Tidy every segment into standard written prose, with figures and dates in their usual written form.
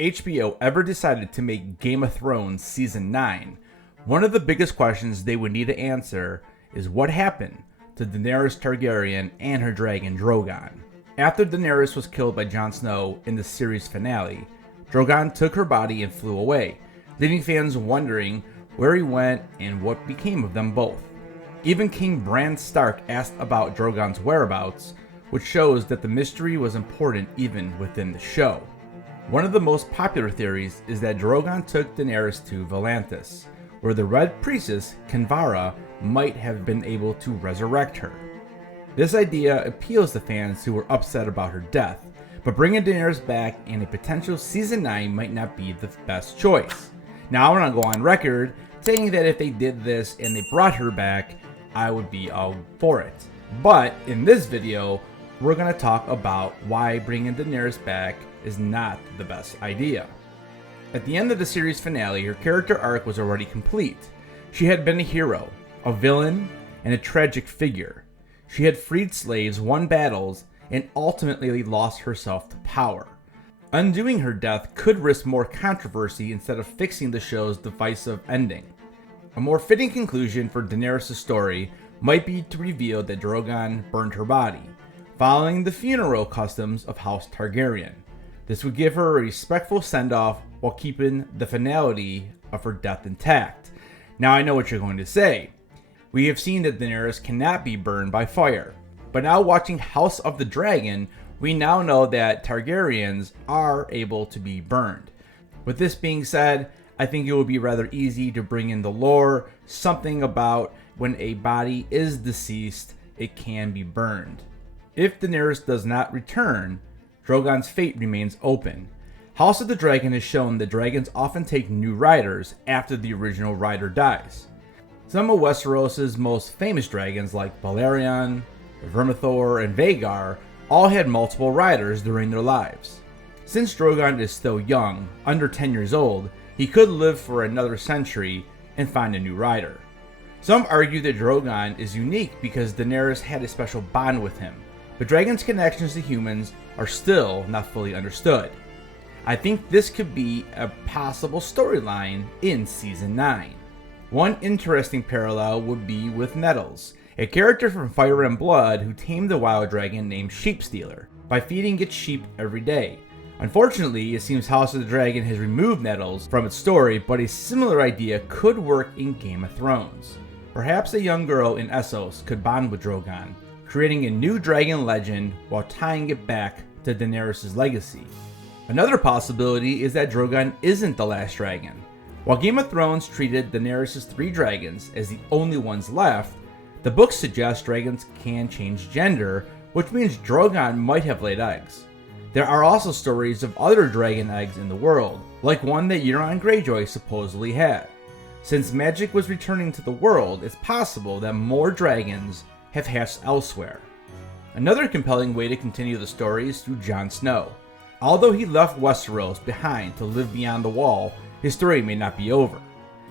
HBO ever decided to make Game of Thrones Season 9, one of the biggest questions they would need to answer is what happened to Daenerys Targaryen and her dragon Drogon. After Daenerys was killed by Jon Snow in the series finale, Drogon took her body and flew away, leaving fans wondering where he went and what became of them both. Even King Bran Stark asked about Drogon's whereabouts, which shows that the mystery was important even within the show. One of the most popular theories is that Drogon took Daenerys to Volantis, where the Red Priestess, Kinvara, might have been able to resurrect her. This idea appeals to fans who were upset about her death, but bringing Daenerys back in a potential Season 9 might not be the best choice. Now, I want to go on record saying that if they did this and they brought her back, I would be all for it. But in this video, we're going to talk about why bringing Daenerys back is not the best idea. At the end of the series finale, her character arc was already complete. She had been a hero, a villain, and a tragic figure. She had freed slaves, won battles, and ultimately lost herself to power. Undoing her death could risk more controversy instead of fixing the show's divisive ending. A more fitting conclusion for Daenerys' story might be to reveal that Drogon burned her body, following the funeral customs of House Targaryen. This would give her a respectful send-off while keeping the finality of her death intact. Now I know what you're going to say. We have seen that Daenerys cannot be burned by fire, but now watching House of the Dragon, we now know that Targaryens are able to be burned. With this being said, I think it would be rather easy to bring in the lore, something about when a body is deceased, it can be burned. If Daenerys does not return, Drogon's fate remains open. House of the Dragon has shown that dragons often take new riders after the original rider dies. Some of Westeros' most famous dragons like Balerion, Vermithor, and Vhagar all had multiple riders during their lives. Since Drogon is still young, under 10 years old, he could live for another century and find a new rider. Some argue that Drogon is unique because Daenerys had a special bond with him, but dragons' connections to humans are still not fully understood. I think this could be a possible storyline in Season 9. One interesting parallel would be with Nettles, a character from Fire and Blood who tamed a wild dragon named Sheepstealer by feeding its sheep every day. Unfortunately, it seems House of the Dragon has removed Nettles from its story, but a similar idea could work in Game of Thrones. Perhaps a young girl in Essos could bond with Drogon, creating a new dragon legend while tying it back to Daenerys' legacy. Another possibility is that Drogon isn't the last dragon. While Game of Thrones treated Daenerys' 3 dragons as the only ones left, the books suggest dragons can change gender, which means Drogon might have laid eggs. There are also stories of other dragon eggs in the world, like one that Euron Greyjoy supposedly had. Since magic was returning to the world, it's possible that more dragons have hatched elsewhere. Another compelling way to continue the story is through Jon Snow. Although he left Westeros behind to live beyond the Wall, his story may not be over.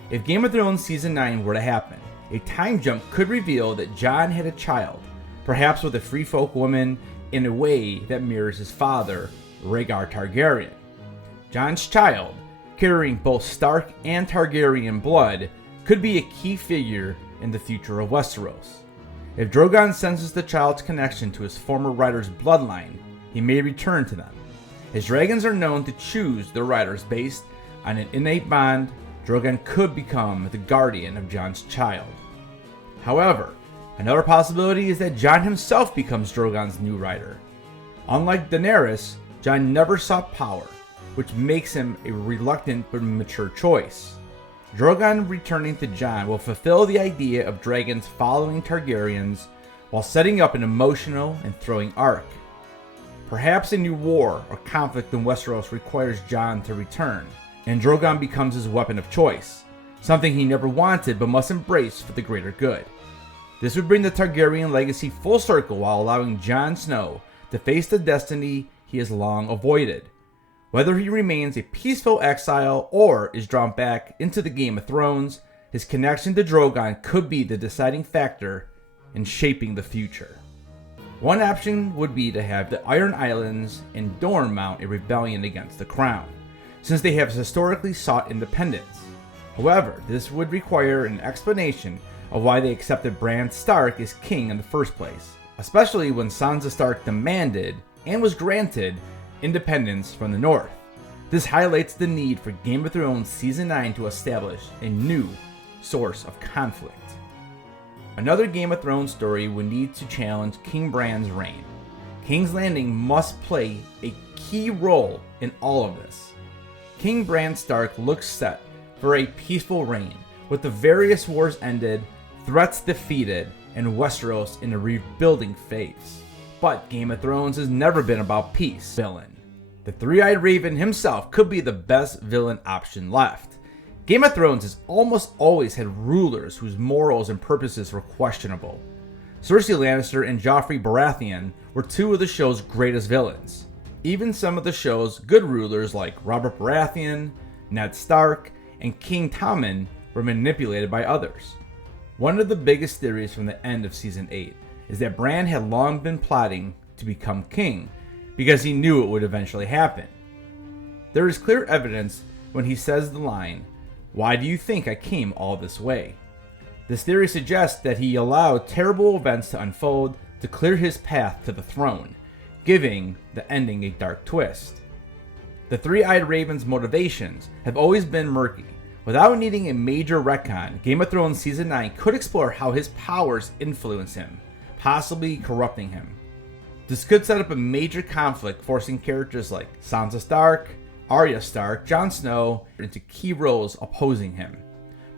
If Game of Thrones Season 9 were to happen, a time jump could reveal that Jon had a child, perhaps with a free folk woman, in a way that mirrors his father, Rhaegar Targaryen. Jon's child, carrying both Stark and Targaryen blood, could be a key figure in the future of Westeros. If Drogon senses the child's connection to his former rider's bloodline, he may return to them. As dragons are known to choose their riders based on an innate bond, Drogon could become the guardian of Jon's child. However, another possibility is that Jon himself becomes Drogon's new rider. Unlike Daenerys, Jon never sought power, which makes him a reluctant but mature choice. Drogon returning to Jon will fulfill the idea of dragons following Targaryens while setting up an emotional and thrilling arc. Perhaps a new war or conflict in Westeros requires Jon to return, and Drogon becomes his weapon of choice, something he never wanted but must embrace for the greater good. This would bring the Targaryen legacy full circle while allowing Jon Snow to face the destiny he has long avoided. Whether he remains a peaceful exile or is drawn back into the Game of Thrones, his connection to Drogon could be the deciding factor in shaping the future. One option would be to have the Iron Islands and Dorne mount a rebellion against the crown. since they have historically sought independence. However, this would require an explanation of why they accepted Bran Stark as king in the first place, especially when Sansa Stark demanded, and was granted, independence from the North. This highlights the need for Game of Thrones Season 9 to establish a new source of conflict. Another Game of Thrones story would need to challenge King Bran's reign. King's Landing must play a key role in all of this. King Bran Stark looks set for a peaceful reign, with the various wars ended, threats defeated, and Westeros in a rebuilding phase. But Game of Thrones has never been about peace. Villain. The Three-Eyed Raven himself could be the best villain option left. Game of Thrones has almost always had rulers whose morals and purposes were questionable. Cersei Lannister and Joffrey Baratheon were two of the show's greatest villains. Even some of the show's good rulers like Robert Baratheon, Ned Stark, and King Tommen were manipulated by others. One of the biggest theories from the end of Season 8 is that Bran had long been plotting to become king because he knew it would eventually happen. There is clear evidence when he says the line, "Why do you think I came all this way?" This theory suggests that he allowed terrible events to unfold to clear his path to the throne, giving the ending a dark twist. The Three-Eyed Raven's motivations have always been murky. Without needing a major retcon, Game of Thrones Season 9 could explore how his powers influence him, possibly corrupting him. This could set up a major conflict, forcing characters like Sansa Stark, Arya Stark, Jon Snow into key roles opposing him.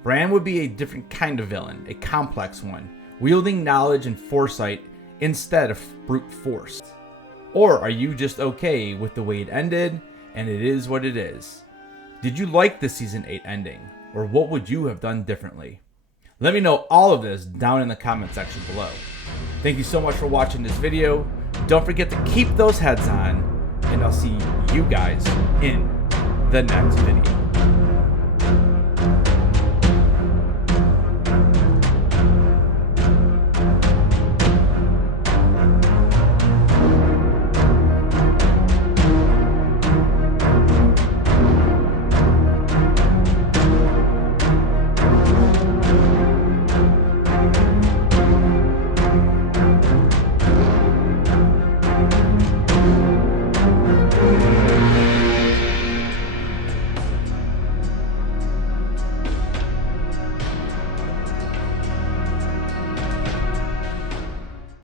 Bran would be a different kind of villain, a complex one, wielding knowledge and foresight instead of brute force. Or are you just okay with the way it ended, and it is what it is? Did you like the Season 8 ending, or what would you have done differently? Let me know all of this down in the comment section below. Thank you so much for watching this video. Don't forget to keep those heads on, and I'll see you guys in the next video.